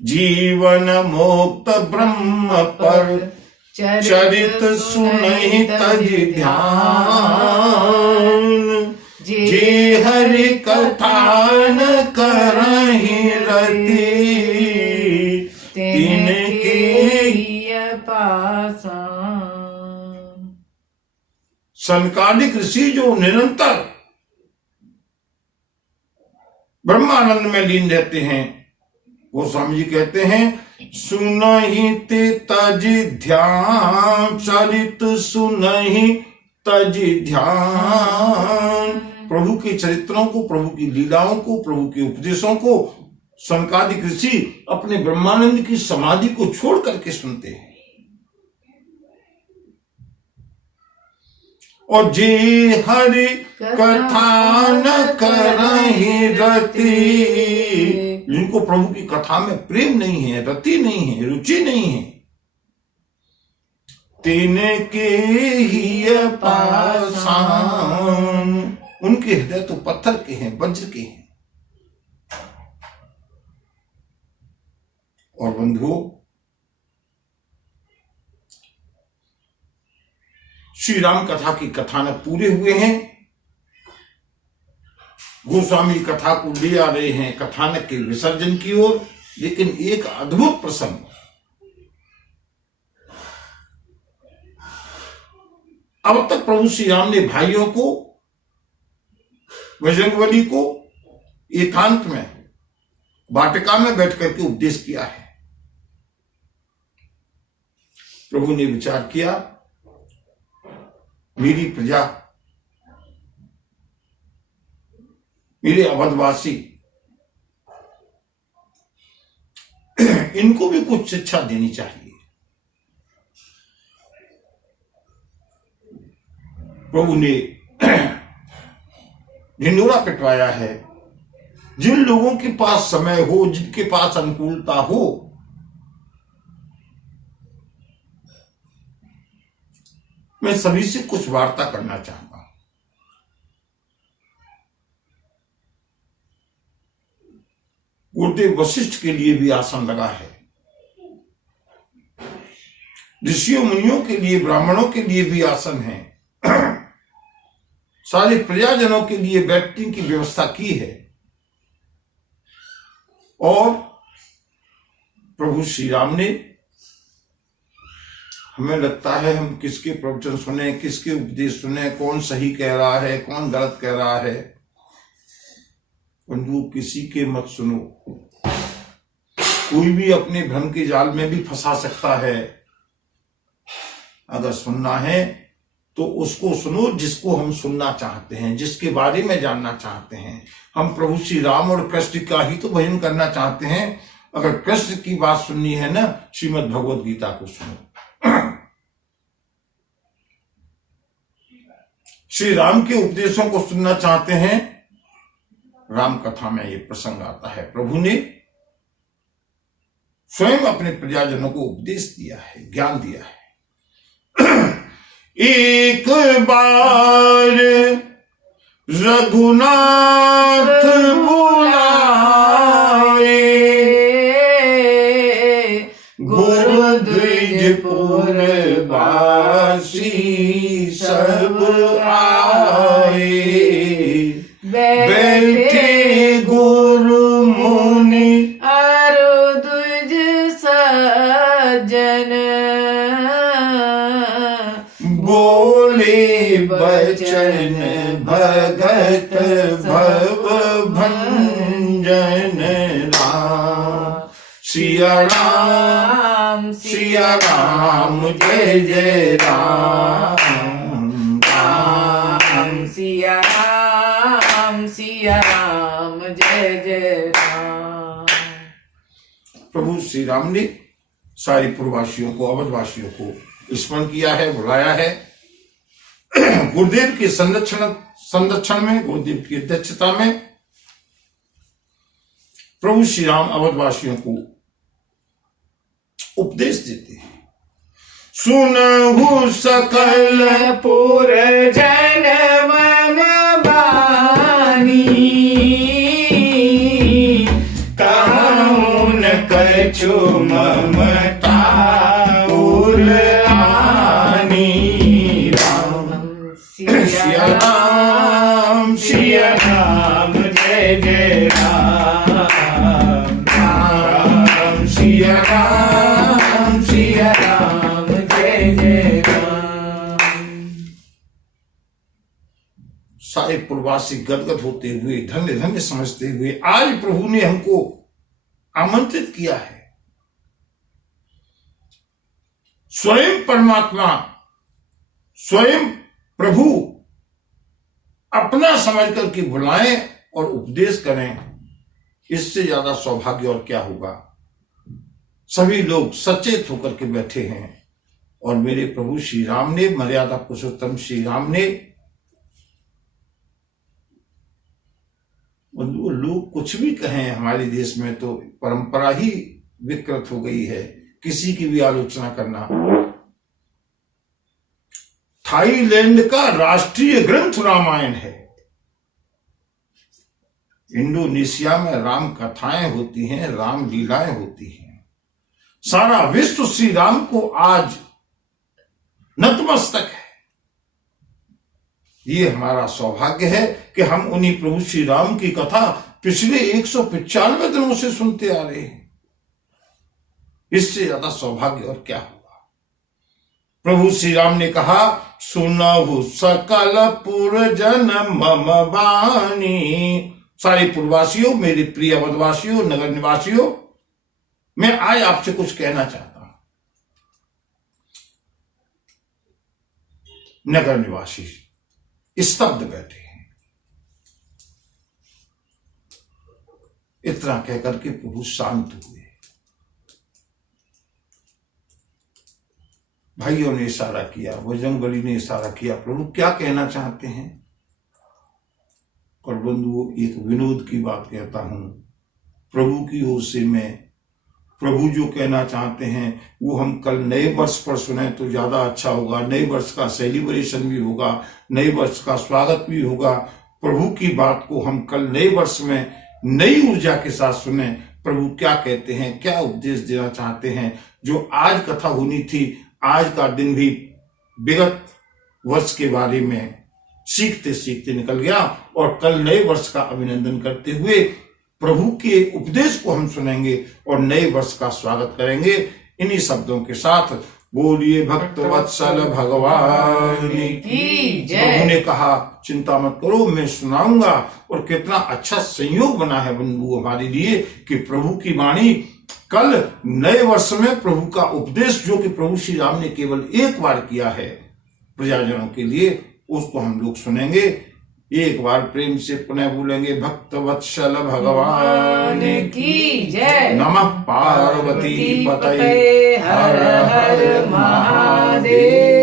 जीवन मुक्त ब्रह्म पर चरित सुनहि तजि ध्यान, जे हरि कथा न करहि रति, तिनके पासान। सनकादिक ऋषि जो निरंतर ब्रह्मानंद में लीन रहते हैं, वो स्वामी जी कहते हैं सुनहि ते तजि ध्यान, चरित सुनहि तजि ध्यान। प्रभु के चरित्रों को, प्रभु की लीलाओं को, प्रभु के उपदेशों को सनकादिक ऋषि अपने ब्रह्मानंद की समाधि को छोड़ करके सुनते हैं। और जे हरि कथा न करहि रति, जिनको प्रभु की कथा में प्रेम नहीं है, रति नहीं है, रुचि नहीं है, तिनके ही पासान, उनके हृदय तो पत्थर के हैं, वज्र के हैं। और बंधुओं, श्री राम कथा की कथानक पूरे हुए हैं। गोस्वामी कथा को ले आ रहे हैं कथानक के विसर्जन की ओर। लेकिन एक अद्भुत प्रसंग, अब तक प्रभु श्री राम ने भाइयों को, बजरंगबली को एकांत में वाटिका में बैठ करके उपदेश किया है। प्रभु ने विचार किया, मेरी प्रजा, मेरे अवधवासी, इनको भी कुछ शिक्षा देनी चाहिए। प्रभु ने ढिंडोरा पिटवाया है। जिन लोगों के पास समय हो, जिनके पास अनुकूलता हो, मैं सभी से कुछ वार्ता करना चाहता हूं। गुरुदेव वशिष्ठ के लिए भी आसन लगा है, ऋषियों मुनियों के लिए, ब्राह्मणों के लिए भी आसन है, सारे प्रजाजनों के लिए बैठने की व्यवस्था की है। और प्रभु श्री राम ने, हमें लगता है हम किसके प्रवचन सुने, किसके उपदेश सुने, कौन सही कह रहा है, कौन गलत कह रहा है, बंधु किसी के मत सुनो। कोई भी अपने भ्रम के जाल में भी फंसा सकता है। अगर सुनना है तो उसको सुनो जिसको हम सुनना चाहते हैं, जिसके बारे में जानना चाहते हैं। हम प्रभु श्री राम और कृष्ण का ही तो भजन करना चाहते हैं। अगर कृष्ण की बात सुननी है ना, श्रीमद् भगवद गीता को सुनो। श्री राम के उपदेशों को सुनना चाहते हैं, राम कथा में ये प्रसंग आता है। प्रभु ने स्वयं अपने प्रजाजनों को उपदेश दिया है, ज्ञान दिया है। एक बार रघुनाथ बुलाए, गुरुद्विजपुर वासी सब आए। बैठे गुरु मुनि अरु द्विज सज्जन, बोले बचन भगत भव भंजन राम। सिया राम सिया राम जय जय राम, राम सिया राम जय जय राम। प्रभु श्री राम ने सारे पूर्ववासियों को, अवधवासियों को स्मरण किया है, बुलाया है। गुरुदेव के संरक्षण में, गुरुदेव की अध्यक्षता में प्रभु श्री राम अवधवासियों को उपदेश देते हैं। सुनहु सकल पुर जन मम बानी, कहूँ न कछु ममता उर्लानी। राम सिया राम सिया राम जय जय राम, राम सिया राम सिया राम जय जय राम। सारे प्रवासी गदगद होते हुए, धन्य धन्य समझते हुए, आज प्रभु ने हमको आमंत्रित किया है। स्वयं परमात्मा, स्वयं प्रभु अपना समझ करके बुलाएं और उपदेश करें, इससे ज्यादा सौभाग्य और क्या होगा। सभी लोग सचेत होकर के बैठे हैं और मेरे प्रभु श्री राम ने, मर्यादा पुरुषोत्तम श्री राम ने, वो लोग कुछ भी कहें, हमारे देश में तो परंपरा ही विकृत हो गई है किसी की भी आलोचना करना। थाईलैंड का राष्ट्रीय ग्रंथ रामायण है। इंडोनेशिया में राम कथाएं होती हैं, राम लीलाएं होती हैं। सारा विश्व श्री राम को आज नतमस्तक है। ये हमारा सौभाग्य है कि हम उन्हीं प्रभु श्री राम की कथा पिछले 195 दिनों से सुनते आ रहे हैं। इससे ज्यादा सौभाग्य और क्या होगा। प्रभु श्री राम ने कहा, सुनहु सकल पुरजन मम बानी। सारे पुरवासियों, मेरे प्रिय अवधवासियों, नगर निवासियों, मैं आज आपसे कुछ कहना चाहता हूं। नगर निवासी स्तब्ध बैठे हैं। इतना कहकर के प्रभु शांत हुए। भाइयों ने इशारा किया, बजरंगबली ने इशारा किया, प्रभु क्या कहना चाहते हैं। और बंधुओं, एक विनोद की बात कहता हूं। प्रभु की ओर से मैं, प्रभु जो कहना चाहते हैं वो हम कल नए वर्ष पर सुने तो ज्यादा अच्छा होगा। नए वर्ष का सेलिब्रेशन भी होगा, नए वर्ष का स्वागत भी होगा। प्रभु की बात को हम कल नए वर्ष में नई ऊर्जा के साथ सुने। प्रभु क्या कहते हैं, क्या उपदेश देना चाहते हैं। जो आज कथा होनी थी, आज का दिन भी विगत वर्ष के बारे में सीखते सीखते निकल गया और कल नए वर्ष का अभिनंदन करते हुए प्रभु के उपदेश को हम सुनेंगे और नए वर्ष का स्वागत करेंगे। इन्हीं शब्दों के साथ बोलिए भक्त वत्सल भगवान की जय। प्रभु ने कहा, चिंता मत करो, मैं सुनाऊंगा। और कितना अच्छा संयोग बना है बंधु हमारे लिए कि प्रभु की वाणी कल नए वर्ष में प्रभु का उपदेश, जो कि प्रभु श्री राम ने केवल एक बार किया है प्रजाजनों के लिए, उसको हम लोग सुनेंगे। एक बार प्रेम से पुनः बोलेंगे, भक्त वत्सल भगवान की जय। नमः पार्वती पतये हर हर महादेव।